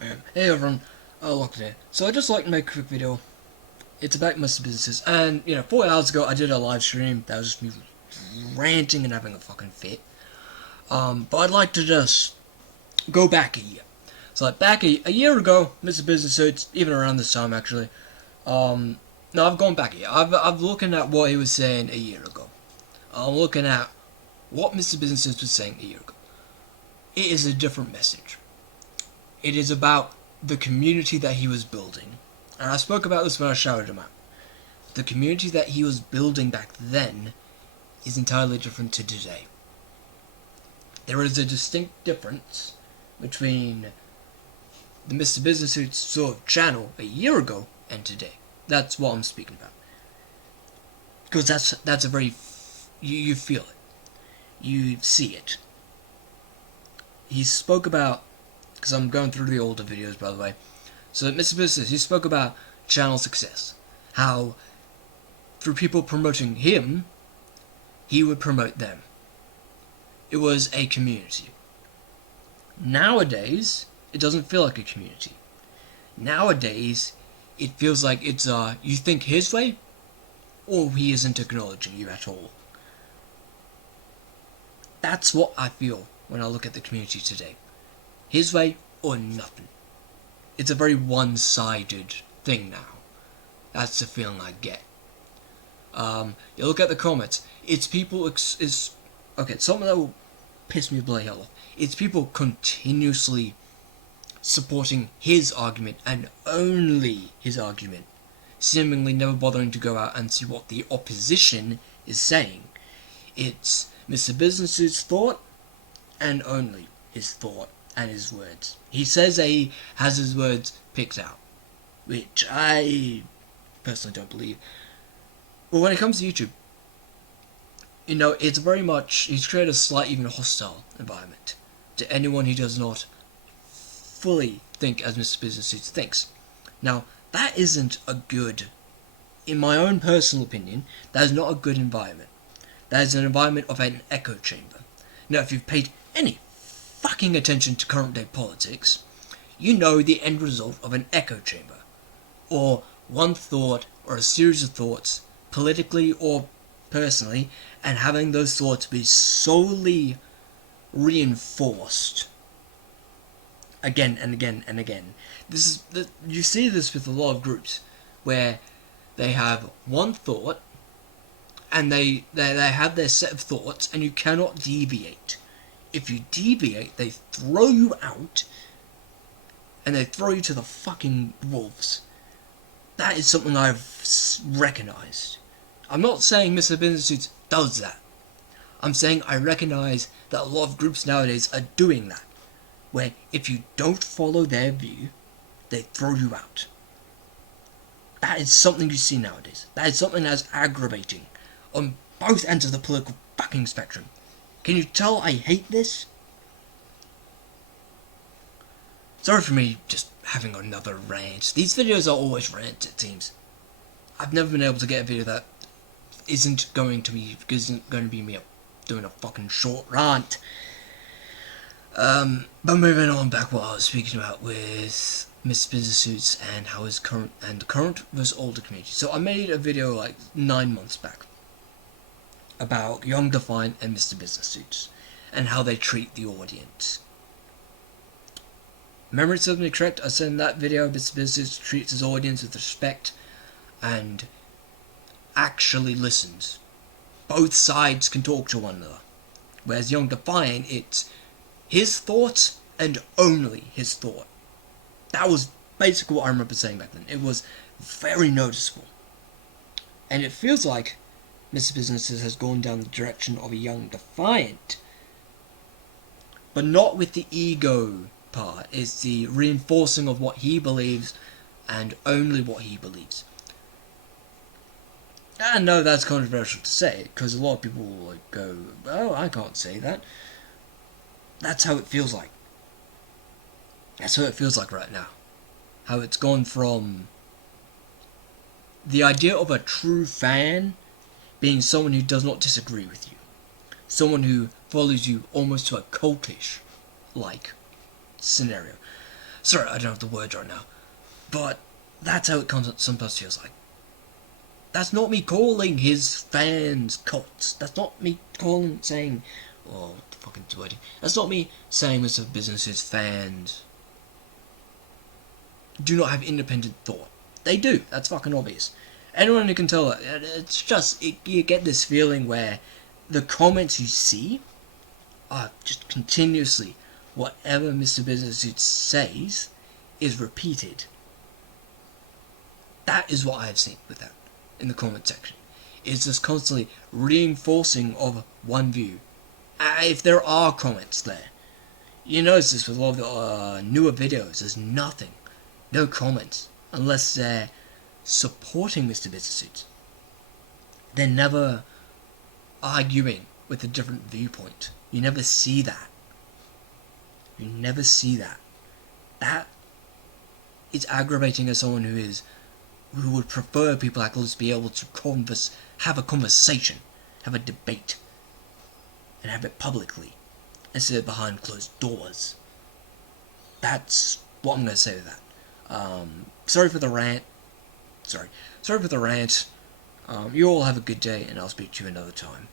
Hey everyone, Locked here. So I just like to make a quick video. It's about Mr. Businesses, and 4 hours ago I did a live stream that was just me ranting and having a fucking fit. But I'd like to just go back a year. So like back a year ago, Mr. Business Suits, even around this time actually. No, I've gone back a year. I've looking at what he was saying a year ago. I'm looking at what Mr. Business Suits was saying a year ago. It is a different message. It is about the community that he was building. And I spoke about this when I shouted him out. The community that he was building back then is entirely different to today. There is a distinct difference between the Mr. Business Suits sort of channel a year ago and today. That's what I'm speaking about. Because that's a very... You feel it. You see it. He spoke about... Because I'm going through the older videos, by the way. So, Mr. Business, he spoke about channel success. How, through people promoting him, he would promote them. It was a community. Nowadays, it doesn't feel like a community. Nowadays, it feels like it's, you think his way, or he isn't acknowledging you at all. That's what I feel when I look at the community today. His way or nothing. It's a very one-sided thing now. That's the feeling I get. You look at the comments. It's people. Okay. Something that will piss me bloody hell off. It's people continuously supporting his argument and only his argument, seemingly never bothering to go out and see what the opposition is saying. It's Mr. Business's thought and only his thought and his words. He says that he has his words picked out, which I personally don't believe. But when it comes to YouTube, it's very much, he's created a slight, even hostile environment to anyone who does not fully think as Mr. Business Suits thinks. Now, that isn't a good, in my own personal opinion, that is not a good environment. That is an environment of an echo chamber. Now, if you've paid any fucking attention to current day politics, you know the end result of an echo chamber, or one thought or a series of thoughts, politically or personally, and having those thoughts be solely reinforced again and again and again. You see this with a lot of groups where they have one thought and they have their set of thoughts and you cannot deviate. If you deviate, they throw you out, and they throw you to the fucking wolves. That is something I've recognized. I'm not saying Mr. Business Suits does that. I'm saying I recognize that a lot of groups nowadays are doing that, where if you don't follow their view, they throw you out. That is something you see nowadays. That is something that's aggravating on both ends of the political fucking spectrum. Can you tell I hate this? Sorry for me just having another rant. These videos are always rants, it seems. I've never been able to get a video that isn't going to be me doing a fucking short rant. But moving on back what I was speaking about with Mr. Business Suits and how his current versus older community. So I made a video like 9 months back about Young Defiant and Mr. Business Suits, and how they treat the audience. Memory serves me correct, I said in that video, Mr. Business Suits treats his audience with respect and actually listens. Both sides can talk to one another. Whereas Young Defiant, it's his thought and only his thought. That was basically what I remember saying back then. It was very noticeable. And it feels like Mr. Businesses has gone down the direction of a Young Defiant, but not with the ego part. It's the reinforcing of what he believes and only what he believes. I know that's controversial to say, because a lot of people will go, oh, I can't say that. That's how it feels like. That's how it feels like right now. How it's gone from the idea of a true fan being someone who does not disagree with you. Someone who follows you almost to a cultish like scenario. Sorry, I don't have the words right now. But that's how it sometimes feels like. That's not me calling his fans cults. That's not me saying, oh, what the fucking wording. That's not me saying Mr. Business's fans do not have independent thought. They do. That's fucking obvious. Anyone who can tell that, it's just, you get this feeling where the comments you see are just continuously, whatever Mr. Business Suits says is repeated. That is what I have seen with that in the comment section. It's just constantly reinforcing of one view. If there are comments there, you notice this with a lot of the newer videos. There's nothing, no comments, unless they're supporting Mr. Business Suits. They're never arguing with a different viewpoint. You never see that. You never see that. That is aggravating as someone who would prefer people like us be able to have a conversation, have a debate, and have it publicly, instead of behind closed doors. That's what I'm going to say with that. Sorry for the rant. Sorry for the rant. You all have a good day, and I'll speak to you another time.